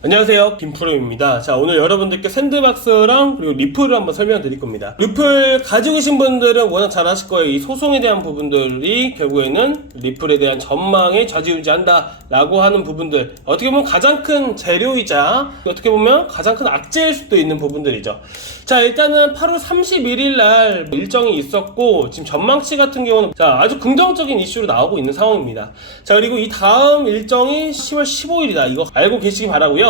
안녕하세요. 김프로입니다. 자 오늘 여러분들께 샌드박스랑 그리고 리플을 한번 설명드릴 겁니다. 리플 가지고 계신 분들은 워낙 잘 아실 거예요. 이 소송에 대한 부분들이 결국에는 리플에 대한 전망에 좌지우지한다 라고 하는 부분들. 어떻게 보면 가장 큰 재료이자 어떻게 보면 가장 큰 악재일 수도 있는 부분들이죠. 자 일단은 8월 31일 날 일정이 있었고 지금 전망치 같은 경우는 자 아주 긍정적인 이슈로 나오고 있는 상황입니다. 자 그리고 이 다음 일정이 10월 15일이다. 이거 알고 계시기 바라고요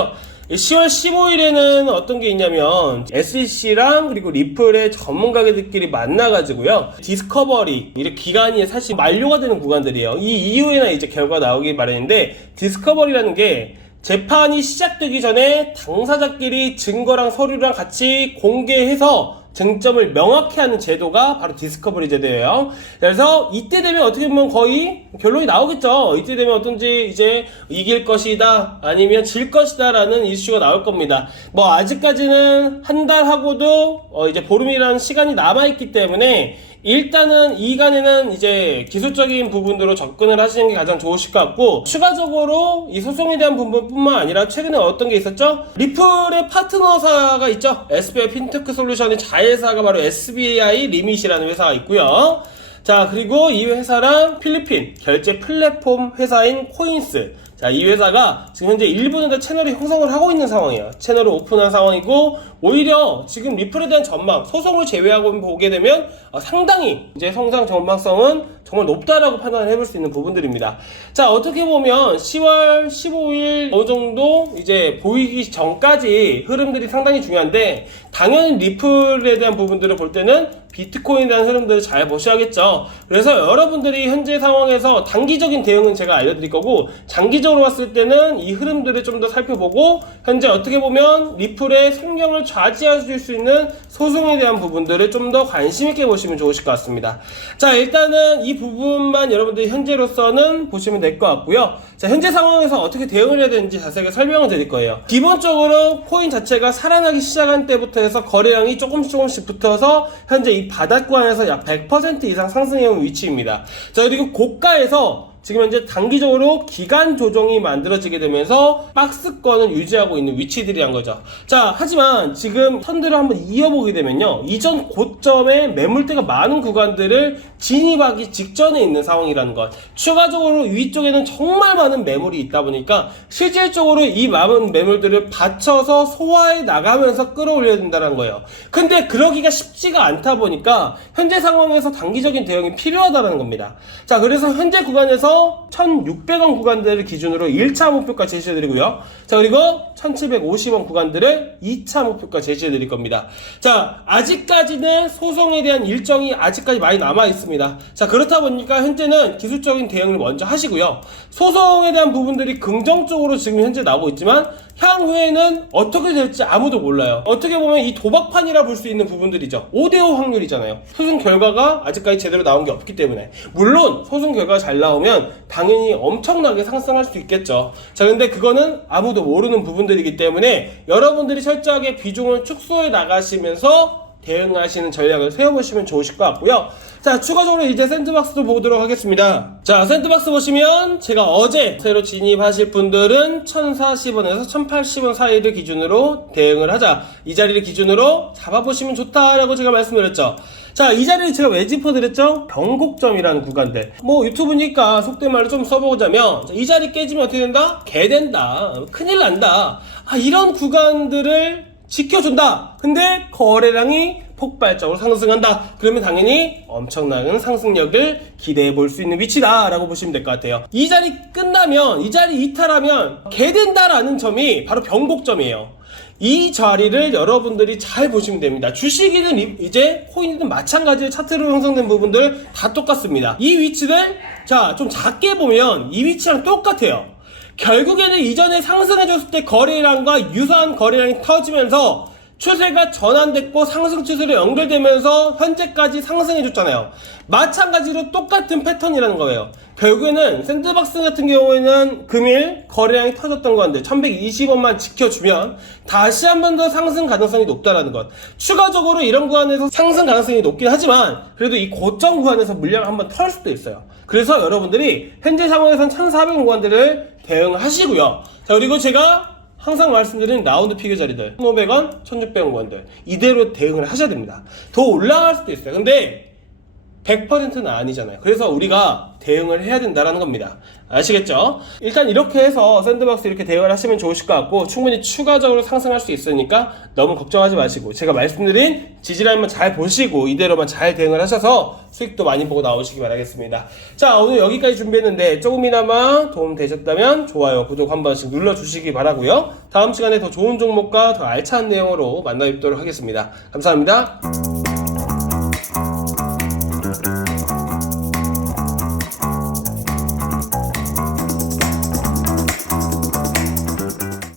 10월 15일에는 어떤 게 있냐면 SEC랑 그리고 리플의 전문가들끼리 만나가지고요. 디스커버리 이렇게 기간이 사실 만료가 되는 구간들이에요. 이 이후에나 이제 결과 나오기 마련인데 디스커버리라는 게 재판이 시작되기 전에 당사자끼리 증거랑 서류랑 같이 공개해서 쟁점을 명확히 하는 제도가 바로 디스커버리 제도예요. 그래서 이때 되면 어떻게 보면 거의 결론이 나오겠죠. 이때 되면 어떤지 이제 이길 것이다 아니면 질 것이다라는 이슈가 나올 겁니다. 뭐 아직까지는 한 달 하고도 어 이제 보름이라는 시간이 남아 있기 때문에 일단은 이간에는 이제 기술적인 부분으로 접근을 하시는 게 가장 좋으실 것 같고 추가적으로 이 소송에 대한 부분뿐만 아니라 최근에 어떤 게 있었죠? 리플의 파트너사가 있죠. SBI 핀테크 솔루션의 자회사가 바로 SBI 리밋이라는 회사가 있고요. 자 그리고 이 회사랑 필리핀 결제 플랫폼 회사인 코인스 자, 이 회사가 지금 현재 일본에도 채널이 형성을 하고 있는 상황이에요. 채널을 오픈한 상황이고, 오히려 지금 리플에 대한 전망, 소송을 제외하고 보게 되면 어, 상당히 이제 성장 전망성은 정말 높다라고 판단을 해볼 수 있는 부분들입니다. 자, 어떻게 보면 10월 15일 어느 정도 이제 보이기 전까지 흐름들이 상당히 중요한데, 당연히 리플에 대한 부분들을 볼 때는 비트코인에 대한 흐름들을 잘 보셔야겠죠. 그래서 여러분들이 현재 상황에서 단기적인 대응은 제가 알려드릴 거고, 장기적으로 봤을 때는 이 흐름들을 좀 더 살펴보고, 현재 어떻게 보면 리플의 생명을 좌지해줄 수 있는 소송에 대한 부분들을 좀 더 관심 있게 보시면 좋으실 것 같습니다. 자, 일단은 이 부분만 여러분들이 현재로서는 보시면 될 것 같고요. 자, 현재 상황에서 어떻게 대응을 해야 되는지 자세하게 설명을 드릴 거예요. 기본적으로 코인 자체가 살아나기 시작한 때부터 해서 거래량이 조금씩 조금씩 붙어서 현재 이 바닥권에서 약 100% 이상 상승해온 위치입니다. 자, 그리고 고가에서 지금 현재 단기적으로 기간 조정이 만들어지게 되면서 박스권을 유지하고 있는 위치들이란 거죠. 자, 하지만 지금 선들을 한번 이어보게 되면요. 이전 고점에 매물대가 많은 구간들을 진입하기 직전에 있는 상황이라는 것. 추가적으로 위쪽에는 정말 많은 매물이 있다 보니까 실질적으로 이 많은 매물들을 받쳐서 소화해 나가면서 끌어올려야 된다는 거예요. 근데 그러기가 쉽지가 않다 보니까 현재 상황에서 단기적인 대응이 필요하다는 겁니다. 자, 그래서 현재 구간에서 1,600원 구간들을 기준으로 1차 목표가 제시해 드리고요. 자, 그리고 1,750원 구간들을 2차 목표가 제시해 드릴 겁니다. 자, 아직까지는 소송에 대한 일정이 아직까지 많이 남아 있습니다. 자, 그렇다 보니까 현재는 기술적인 대응을 먼저 하시고요. 소송에 대한 부분들이 긍정적으로 지금 현재 나오고 있지만 향후에는 어떻게 될지 아무도 몰라요. 어떻게 보면 이 도박판이라 볼 수 있는 부분들이죠. 5대5 확률이잖아요. 소송 결과가 아직까지 제대로 나온 게 없기 때문에. 물론 소송 결과가 잘 나오면 당연히 엄청나게 상승할 수 있겠죠. 자, 근데 그거는 아무도 모르는 부분들이기 때문에 여러분들이 철저하게 비중을 축소해 나가시면서 대응하시는 전략을 세워보시면 좋으실 것 같고요. 자, 추가적으로 이제 샌드박스도 보도록 하겠습니다. 자, 샌드박스 보시면 제가 어제 새로 진입하실 분들은 1040원에서 1080원 사이를 기준으로 대응을 하자. 이 자리를 기준으로 잡아보시면 좋다라고 제가 말씀드렸죠. 자, 이 자리를 제가 왜 짚어드렸죠? 변곡점이라는 구간들. 뭐 유튜브니까 속된 말로 좀 써보자면 이 자리 깨지면 어떻게 된다? 개 된다. 큰일 난다. 아, 이런 구간들을 지켜준다. 근데 거래량이 폭발적으로 상승한다. 그러면 당연히 엄청난 상승력을 기대해 볼 수 있는 위치다라고 보시면 될 것 같아요. 이 자리 끝나면 이 자리 이탈하면 개 된다라는 점이 바로 변곡점이에요. 이 자리를 여러분들이 잘 보시면 됩니다. 주식이든 이- 이제 코인이든 마찬가지로 차트로 형성된 부분들 다 똑같습니다. 이 위치를 자 좀 작게 보면 이 위치랑 똑같아요. 결국에는 이전에 상승해줬을 때 거래량과 유사한 거래량이 터지면서 추세가 전환됐고 상승 추세로 연결되면서 현재까지 상승해줬잖아요. 마찬가지로 똑같은 패턴이라는 거예요. 결국에는 샌드박스 같은 경우에는 금일 거래량이 터졌던 건데 1120원만 지켜주면 다시 한 번 더 상승 가능성이 높다라는 것. 추가적으로 이런 구간에서 상승 가능성이 높긴 하지만 그래도 이 고점 구간에서 물량을 한번 털 수도 있어요. 그래서 여러분들이 현재 상황에선 1400 구간들을 대응하시고요. 자 그리고 제가 항상 말씀드린 라운드 피겨 자리들 1,500원, 1,600원들 이대로 대응을 하셔야 됩니다. 더 올라갈 수도 있어요. 근데 100%는 아니잖아요. 그래서 우리가 대응을 해야 된다라는 겁니다. 아시겠죠? 일단 이렇게 해서 샌드박스 이렇게 대응을 하시면 좋으실 것 같고 충분히 추가적으로 상승할 수 있으니까 너무 걱정하지 마시고 제가 말씀드린 지지라인만 잘 보시고 이대로만 잘 대응을 하셔서 수익도 많이 보고 나오시기 바라겠습니다. 자 오늘 여기까지 준비했는데 조금이나마 도움 되셨다면 좋아요, 구독 한 번씩 눌러주시기 바라고요. 다음 시간에 더 좋은 종목과 더 알찬 내용으로 만나 뵙도록 하겠습니다. 감사합니다.